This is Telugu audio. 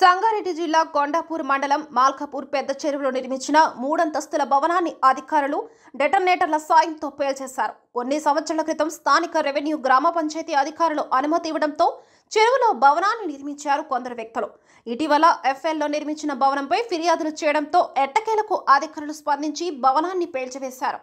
సంగారెడ్డి జిల్లా కొండాపూర్ మండలం మాల్కాపూర్ పెద్ద చెరువులో నిర్మించిన మూడంతస్తుల భవనాన్ని అధికారులు డెటోనేటర్ల సాయంతో పేల్చేశారు. కొన్ని సంవత్సరాల క్రితం స్థానిక రెవెన్యూ గ్రామ పంచాయతీ అధికారులు అనుమతి ఇవ్వడంతో చెరువులో భవనాన్ని నిర్మించారు కొందరు వ్యక్తులు. ఇటీవల ఎఫ్ఎల్లో నిర్మించిన భవనంపై ఫిర్యాదులు చేయడంతో ఎట్టకేలకు అధికారులు స్పందించి భవనాన్ని పేల్చివేశారు.